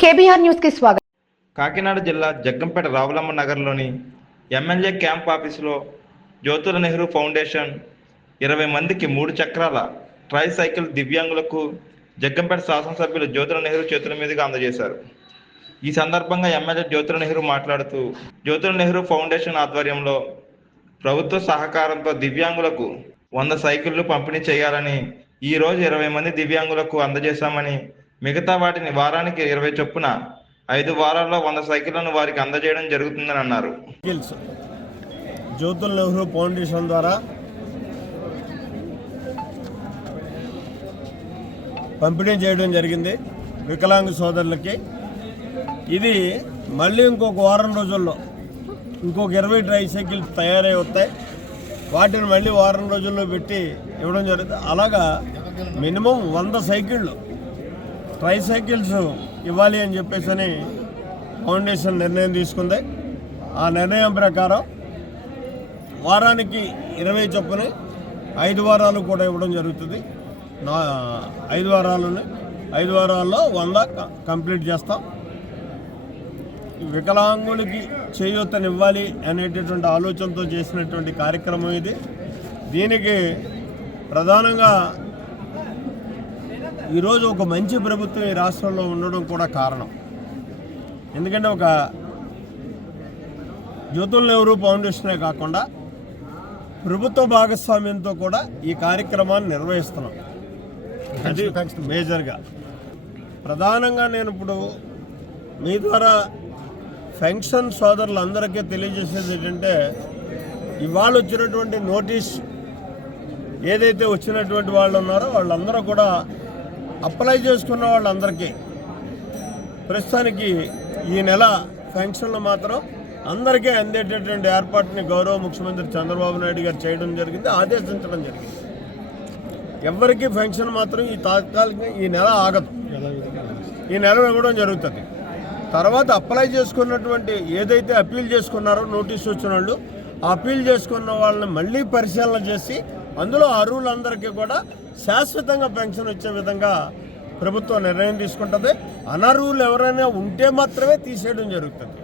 KBR న్యూస్కి స్వాగతం. కాకినాడ జిల్లా జగ్గంపేట రావులమ్మ నగర్లోని ఎమ్మెల్యే క్యాంప్ ఆఫీసులో జ్యోతుల నెహ్రూ ఫౌండేషన్ ఇరవై మందికి మూడు చక్రాల ట్రై సైకిల్ దివ్యాంగులకు జగ్గంపేట శాసనసభ్యులు జ్యోతుల నెహ్రూ చేతుల మీదుగా అందజేశారు. ఈ సందర్భంగా ఎమ్మెల్యే జ్యోతుల నెహ్రూ మాట్లాడుతూ జ్యోతుల నెహ్రూ ఫౌండేషన్ ఆధ్వర్యంలో ప్రభుత్వ సహకారంతో దివ్యాంగులకు వంద సైకిళ్ళు పంపిణీ చేయాలని ఈ రోజు ఇరవై మంది దివ్యాంగులకు అందజేశామని మిగతా వాటిని వారానికి ఇరవై చొప్పున ఐదు వారాల్లో వంద సైకిళ్ళను వారికి అందజేయడం జరుగుతుందని అన్నారు. సైకిల్స్ జ్యోతుల్ నెహ్రూ ఫౌండేషన్ ద్వారా పంపిణీ చేయడం జరిగింది వికలాంగ సోదరులకి. ఇది మళ్ళీ ఇంకొక వారం రోజుల్లో ఇంకొక ఇరవై డ్రై సైకిల్స్ తయారై వస్తాయి. వాటిని మళ్ళీ వారం రోజుల్లో పెట్టి ఇవ్వడం జరుగుతుంది. అలాగా మినిమం వంద సైకిళ్ళు ట్రై సైకిల్స్ ఇవ్వాలి అని చెప్పేసి అని ఫౌండేషన్ నిర్ణయం తీసుకుంది. ఆ నిర్ణయం ప్రకారం వారానికి ఇరవై చొప్పున ఐదు వారాలు కూడా ఇవ్వడం జరుగుతుంది. నా ఐదు వారాలని ఐదు వారాల్లో వంద కంప్లీట్ చేస్తాం. వికలాంగులకి చేయూతనివ్వాలి అనేటటువంటి ఆలోచనతో చేసినటువంటి కార్యక్రమం ఇది. దీనికి ప్రధానంగా ఈరోజు ఒక మంచి ప్రభుత్వం ఈ రాష్ట్రంలో ఉండడం కూడా కారణం. ఎందుకంటే ఒక జ్యోతుల్ నెహ్రూ ఫౌండేషనే కాకుండా ప్రభుత్వ భాగస్వామ్యంతో కూడా ఈ కార్యక్రమాన్ని నిర్వహిస్తున్నాం. అది మేజర్గా. ప్రధానంగా నేను ఇప్పుడు మీ ద్వారా పెన్షన్ సోదరులందరికీ తెలియజేసేది ఏంటంటే ఇవాళ వచ్చినటువంటి నోటీస్ ఏదైతే వచ్చినటువంటి వాళ్ళు ఉన్నారో వాళ్ళందరూ కూడా అప్లై చేసుకున్న వాళ్ళందరికీ ప్రస్తుతానికి ఈ నెల పెన్షన్లు మాత్రం అందరికీ అందేటటువంటి ఏర్పాటుని గౌరవ ముఖ్యమంత్రి చంద్రబాబు నాయుడు గారు చేయడం జరిగింది ఆదేశించడం జరిగింది. ఎవరికి పెన్షన్ మాత్రం ఈ తాత్కాలిక ఈ నెల ఆగదు. ఈ నెల ఇవ్వడం జరుగుతుంది. తర్వాత అప్లై చేసుకున్నటువంటి ఏదైతే అప్పీల్ చేసుకున్నారో నోటీస్ వచ్చిన వాళ్ళు అప్పీల్ చేసుకున్న వాళ్ళని మళ్ళీ పరిశీలన చేసి అందులో అర్హులందరికీ కూడా శాశ్వతంగా పెన్షన్ వచ్చే విధంగా ప్రభుత్వం నిర్ణయం తీసుకుంటుంది. అనర్హులు ఎవరైనా ఉంటే మాత్రమే తీసేయడం జరుగుతుంది.